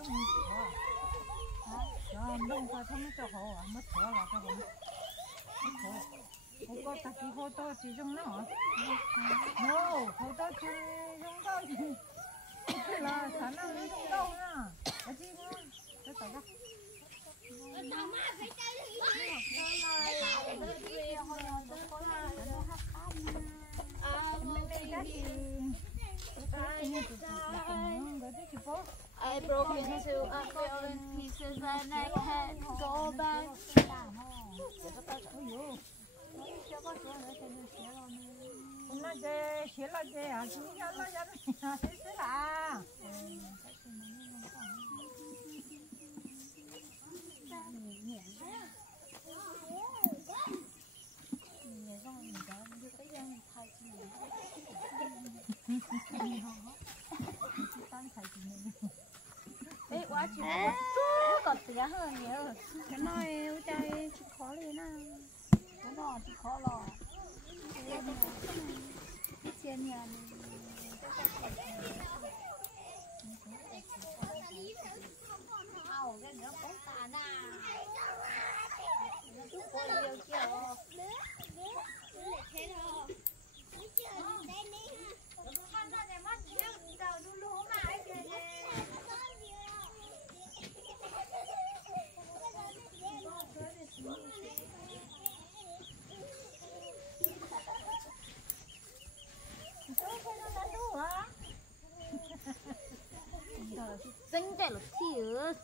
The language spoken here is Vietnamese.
lúc mình thở cho đông qua thằng nó cho họ à mất thở là cho họ mất thở họ có ta chỉ họ to chỉ trong nó hả no họ to chỉ trong đó chỉ là khả năng nó trong đâu nha ở chỉ nó cái tay đó I broke into a million pieces and I can't go back. hôm nay chơi xé là chơi à chúng ta là dân xé là Ê, quá chị còn tía hơn nhiều. Cái này chơi chịu khó lên à. Cái nọ chịu khó lò. Cái trên nhà mình. Cái nữa cũng tàn à. Nó cứ có nhiều kiểu. Tính chạy là thiệt.